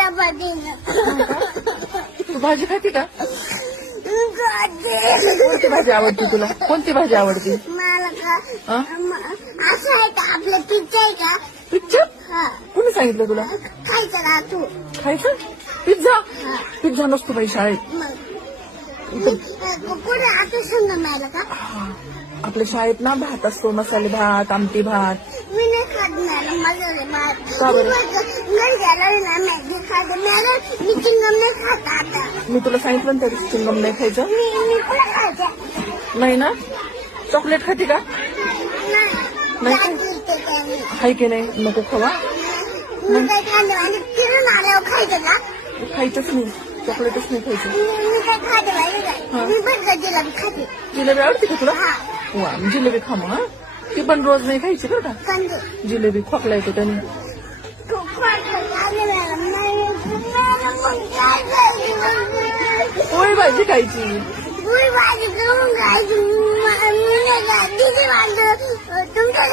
चपातीनं. तू भाजी खाते का? खाते. कोणती भाजी आवडते तुला? कोणती भाजी आवडते? मला का हा? असं आहे का आपलं पिझ्झा आहे का? पिझ्झा? हा कोणी सांगितलं तुला खायचं ना तू. खायचं? पिझ्झा? हा पिझ्झा नसतो बाई शाळेत. मग कुठे आता समजा मिळालं का? आपल्या शाळेत ना भात असतो, मसाले भात, आमटी भात. मी नाही खात मॅडम मसाले भात. का बरं? घरी गेला ना मॅगी खाते मॅडम. मी चिंगम नाही खात आता. मी तुला सांगितलं ना तरी चिंगम नाही खायचं. मी पण खाते. नाही ना? चॉकलेट खाते का? नाही खाते त्याने. हाय की नाही? नको खावा. मी काय खाल्लं आणि फिरून आल्यावर खायचं का? खायचंच नाही, चॉकलेटच नाही खायचं. मी काय खाते माहिती काय? मी बर्गर जिलेबी खाते. जिलेबी आवडते का तुला? हा वा, जिलेबी खा मग. हा? ती पण रोज नाही खायची बरं का? कंदे. जिलेबी खोकला येतो त्याने. खूप वाटलं आले मॅडम. मॅडम मग काय करायचं? पोळी भाजी खायची. पुरी भाजी करून खायची. मी नाही का? तिथे तुमच्या